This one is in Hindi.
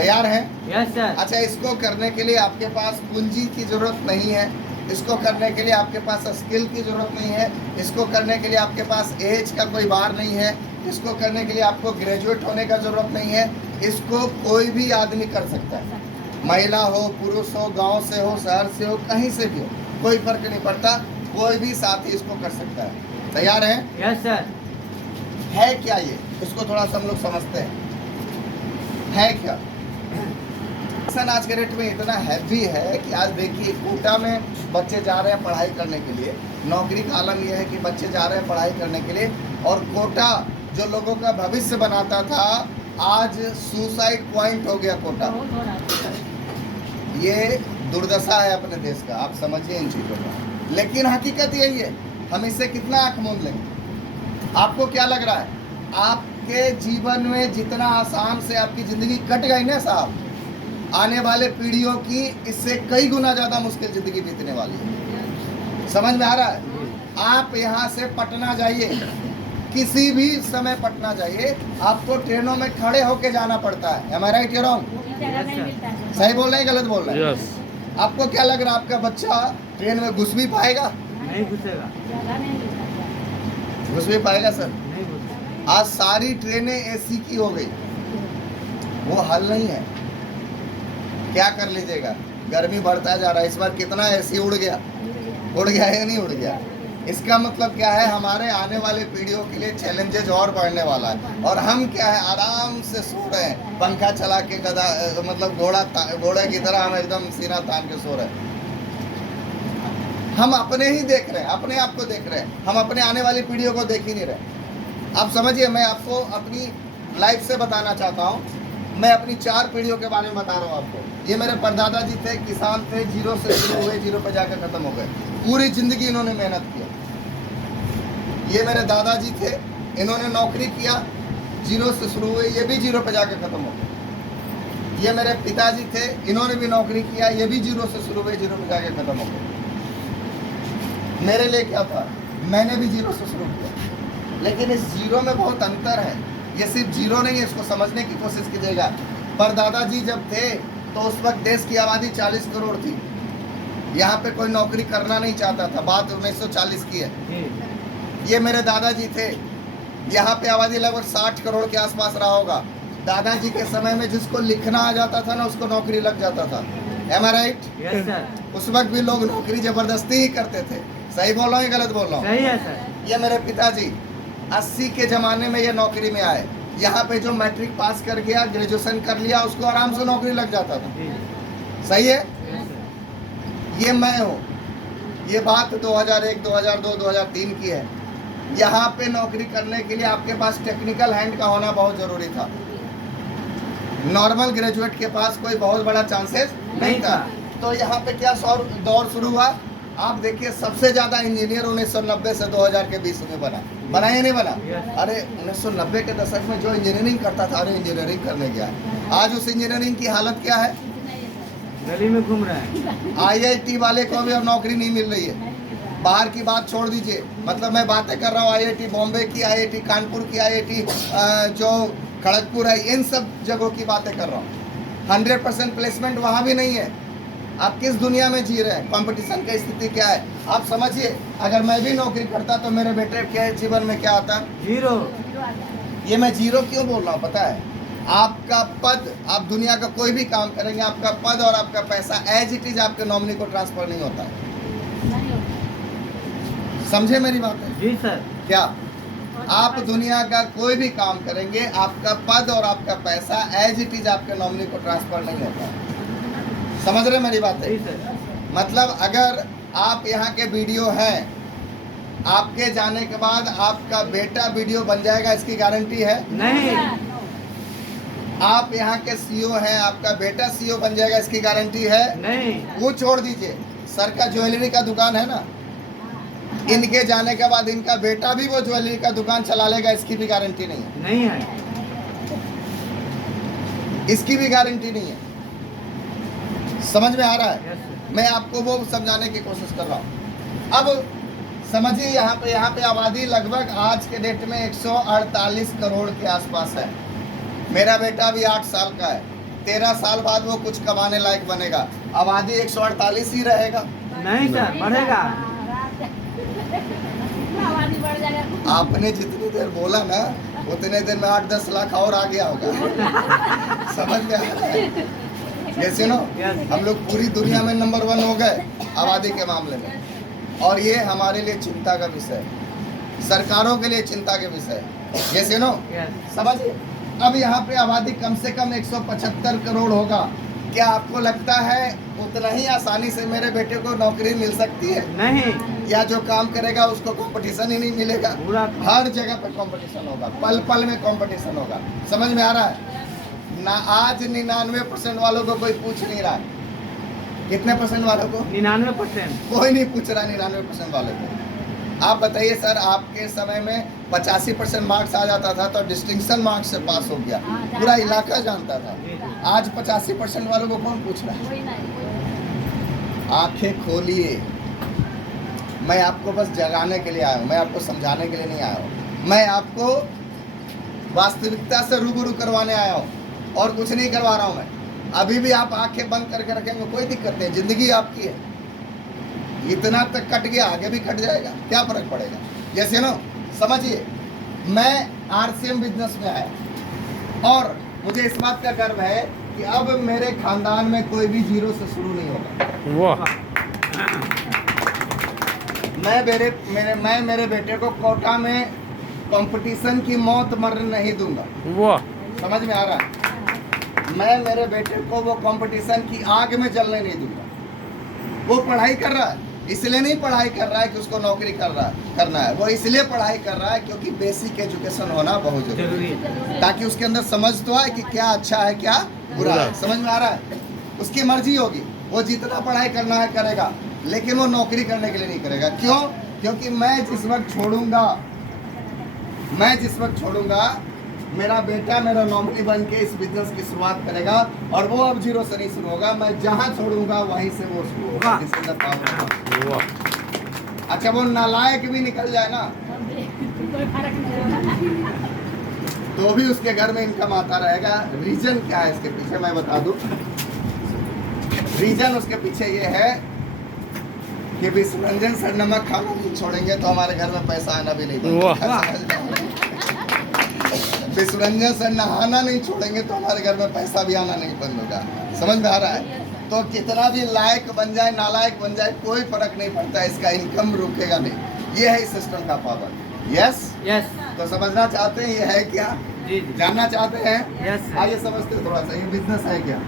तैयार हैं? Yes sir. अच्छा, इसको करने के लिए आपके पास पूंजी की जरूरत नहीं है, इसको करने के लिए आपके पास स्किल की जरूरत नहीं है, इसको करने के लिए आपके पास एज का कोई बार नहीं है, इसको करने के लिए आपको ग्रेजुएट होने का जरूरत नहीं है। इसको कोई भी आदमी कर सकता है, महिला हो, पुरुष हो, गांव से हो, शहर से हो, कहीं से भी हो, कोई फर्क नहीं पड़ता, कोई भी साथी इसको कर सकता है। तैयार हैं? Yes sir. है क्या ये, इसको थोड़ा सा हम लोग समझते हैं, है क्या? आज के डेट में इतना हैवी है कि आज देखिए कोटा में बच्चे जा रहे हैं पढ़ाई करने के लिए, नौकरी का आलम यह है कि बच्चे जा रहे हैं पढ़ाई करने के लिए, और कोटा जो लोगों का भविष्य बनाता था आज सुसाइड पॉइंट हो गया कोटा। ये दुर्दशा है अपने देश का, आप समझिए इन चीज़ों का, लेकिन हकीकत यही है। हम इससे कितना आंख मूंद लेंगे? आपको क्या लग रहा है आपके जीवन में जितना आसान से आपकी ज़िंदगी कट गई ना साहब, आने वाले पीढ़ियों की इससे कई गुना ज़्यादा मुश्किल ज़िंदगी बीतने वाली है। समझ में आ रहा है? आप यहाँ से पटना जाइए, किसी भी समय पटना जाइए, आपको ट्रेनों में खड़े होके जाना पड़ता है। एम आई राइट या रॉन्ग? सही बोल रहे हैं गलत बोल रहे हैं? आपको क्या लग रहा है आपका बच्चा ट्रेन में घुस भी पाएगा? नहीं घुसेगा। घुस भी पाएगा सर? नहीं घुसेगा। आज सारी ट्रेनें एसी की हो गई, वो हल नहीं है। क्या कर लीजिएगा, गर्मी बढ़ता जा रहा है। इस बार कितना एसी उड़ गया या नहीं उड़ गया? इसका मतलब क्या है, हमारे आने वाले पीढ़ियों के लिए चैलेंजेस और बढ़ने वाला है, और हम क्या है आराम से सो रहे हैं, पंखा चला के गधा मतलब घोड़े की तरह हम एकदम सीना तान के सो रहे हैं। हम अपने ही देख रहे हैं, अपने आप को देख रहे हैं, हम अपने आने वाली पीढ़ियों को देख ही नहीं रहे। आप समझिए, मैं आपको अपनी लाइफ से बताना चाहता हूँ, मैं अपनी 4 पीढ़ियों के बारे में बता रहा हूँ आपको। ये मेरे परदादा जी थे, किसान थे, जीरो से शुरू हुए, जीरो पे जाकर ख़त्म हो गए, पूरी ज़िंदगी इन्होंने मेहनत किया। ये मेरे दादाजी थे, इन्होंने नौकरी किया, जीरो से शुरू हुए, ये भी जीरो पे जाकर ख़त्म हो गए। ये मेरे पिताजी थे, इन्होंने भी नौकरी किया, ये भी जीरो से शुरू हुए, जीरो पे जाकर ख़त्म हो गए। मेरे लिए क्या था, मैंने भी जीरो से शुरू किया, लेकिन इस जीरो में बहुत अंतर है। ये सिर्फ जीरो नहीं है, इसको समझने की कोशिश कीजिएगा। परदादा जी जब थे तो उस वक्त देश की आबादी 40 करोड़ थी, यहाँ पे कोई नौकरी करना नहीं चाहता था, बात 1940 की है। ये मेरे दादाजी थे, यहाँ पे आबादी लगभग 60 करोड़ के आसपास रहा होगा। दादाजी के समय में जिसको लिखना आ जाता था ना, उसको नौकरी लग जाता था। एम आई राइट? Yes sir. उस वक्त भी लोग नौकरी जबरदस्ती ही करते थे। सही बोल रहा हूँ गलत बोल रहा हूँ? सही है सर। ये मेरे पिताजी 80 के ज़माने में ये नौकरी में आए, यहाँ पे जो मैट्रिक पास कर गया, ग्रेजुएशन कर लिया, उसको आराम से नौकरी लग जाता था। सही है? ये मैं हूँ, ये बात 2001, 2002, 2003 की है। यहाँ पे नौकरी करने के लिए आपके पास टेक्निकल हैंड का होना बहुत ज़रूरी था। नॉर्मल ग्रेजुएट के पास कोई बहुत बड़ा चांसेस नहीं था। तो यहाँ पे क्या दौर शुरू हुआ, आप देखिए सबसे ज़्यादा इंजीनियर 1990 से 2000 के बीच में बना या नहीं बना? अरे 1990 के दशक में जो इंजीनियरिंग करता था, अरे इंजीनियरिंग करने गया, आज उस इंजीनियरिंग की हालत क्या है? गली में घूम रहा है। IIT वाले को भी अब नौकरी नहीं मिल रही है। बाहर की बात छोड़ दीजिए, मतलब मैं बातें कर रहा हूँ IIT बॉम्बे की, IIT कानपुर की, IIT जो खड़गपुर है, इन सब जगहों की बातें कर रहा हूँ। 100% प्लेसमेंट वहाँ भी नहीं है। आप किस दुनिया में जी रहे हैं? कंपटीशन की स्थिति क्या है आप समझिए। अगर मैं भी नौकरी करता तो मेरे बेटे के जीवन में क्या आता? जीरो। ये मैं जीरो क्यों बोल रहा हूँ पता है? आपका पद, आप दुनिया का कोई भी काम करेंगे, आपका पद और आपका पैसा एज इट इज आपके नॉमिनी को ट्रांसफर नहीं होता है। समझे मेरी बात है? जी सर। क्या आप दुनिया का कोई भी काम करेंगे, आपका पद और आपका पैसा एज इट इज आपके नॉमिनी को ट्रांसफर नहीं होता है। समझ रहे मेरी बात है? मतलब अगर आप यहाँ के वीडियो हैं, आपके जाने के बाद आपका बेटा वीडियो बन जाएगा, इसकी गारंटी है? नहीं। आप यहाँ के CEO हैं, आपका बेटा CEO बन जाएगा, इसकी गारंटी है? नहीं। वो छोड़ दीजिए, सर का ज्वेलरी का दुकान है ना, इनके जाने के बाद इनका बेटा भी वो ज्वेलरी का दुकान चला लेगा, इसकी भी गारंटी नहीं है। नहीं है, इसकी भी गारंटी नहीं है। समझ में आ रहा है? मैं आपको वो समझाने की कोशिश कर रहा हूँ। अब समझिए, यहाँ पे आबादी लगभग आज के डेट में 148 करोड़ के आसपास है। मेरा बेटा भी 8 साल का है, 13 साल बाद वो कुछ कमाने लायक बनेगा। आबादी 148 ही रहेगा। नहीं सर, बढ़ेगा। आबादी बढ़ जाएगा। आपने जितनी देर बोला ना उतने देर में 8-10 लाख और आ गया होगा। समझ में आ रहा है? ये सुनो, हम लोग पूरी दुनिया में नंबर 1 हो गए आबादी के मामले में, और ये हमारे लिए चिंता का विषय है, सरकारों के लिए चिंता के विषय है। ये सुनो, यस। समझिए, अब यहाँ पे आबादी कम से कम 175 करोड़ होगा। क्या आपको लगता है उतना ही आसानी से मेरे बेटे को नौकरी मिल सकती है? नहीं, या जो काम करेगा उसको कंपटीशन ही नहीं मिलेगा? पूरा हर जगह पे कंपटीशन होगा, पल पल में कंपटीशन होगा। समझ में आ रहा है ना? आज 99% वालों को कोई पूछ नहीं रहा है। कितने परसेंट वालों को? 99%। कोई नहीं पूछ रहा 99% वालों को। आप बताइए सर, आपके समय में 85% मार्क्स आ जाता था तो डिस्टिंक्शन मार्क्स से पास हो गया, पूरा इलाका जानता था। आज 85% वालों को कौन पूछ रहा है? कोई नहीं। आंखें खोलिए। मैं आपको बस जगाने के लिए आया हूँ, मैं आपको समझाने के लिए नहीं आया हूँ। मैं आपको वास्तविकता से रूबरू करवाने आया हूँ और कुछ नहीं करवा रहा हूँ मैं। अभी भी आप आंखें बंद करके रखेंगे, कोई दिक्कत नहीं, जिंदगी आपकी है। इतना तक कट गया, आगे भी कट जाएगा, क्या फर्क पड़ेगा? जैसे ना, समझिए, मैं RCM बिजनेस में आया और मुझे इस बात का गर्व है कि अब मेरे खानदान में कोई भी जीरो से शुरू नहीं होगा। वाह, मैं मेरे बेटे को कोटा में कंपटीशन की मौत मरने नहीं दूंगा। वाह, समझ में आ रहा है? मैं मेरे बेटे को वो कंपटीशन की आग में जलने नहीं दूंगा। वो पढ़ाई कर रहा है, इसलिए नहीं पढ़ाई कर रहा है कि उसको नौकरी करना है। वो इसलिए पढ़ाई कर रहा है क्योंकि बेसिक एजुकेशन होना बहुत जरूरी जरूरी है, है। ताकि उसके अंदर समझ तो आए कि क्या अच्छा है क्या बुरा है। समझ में आ रहा है? उसकी मर्जी होगी, वो जितना पढ़ाई करना है करेगा, लेकिन वो नौकरी करने के लिए नहीं करेगा। क्यों? क्योंकि मैं जिस वक्त छोड़ूंगा मेरा बेटा मेरा नॉमिनी बन के इस बिजनेस की शुरुआत करेगा, और वो अब जीरो से नहीं शुरू होगा। मैं जहां छोड़ूंगा वहीं से वो शुरू होगा। वाह। This is the power. वाह, अच्छा, वो नालायक भी निकल जाए ना कोई फर्क नहीं होगा। तो भी उसके घर में इनकम आता रहेगा। रीजन क्या है इसके पीछे मैं बता दूं। रीजन उसके पीछे ये है कि विश्वरंजन सर नमक खाना नहीं छोड़ेंगे तो हमारे घर में पैसा आना भी नहीं बंद। विश्वरंजन सर नहाना नहीं छोड़ेंगे तो हमारे घर में पैसा भी आना नहीं बंद होगा। समझ में आ रहा है? तो कितना भी लायक बन जाए नालायक बन जाए कोई फर्क नहीं पड़ता, इसका इनकम रुकेगा नहीं। ये है इस सिस्टम का पावर। Yes, yes. तो समझना चाहते हैं ये है क्या? जी जी। जानना चाहते हैं? Yes sir. आइए समझते हैं थोड़ा सा, ये बिजनेस है क्या?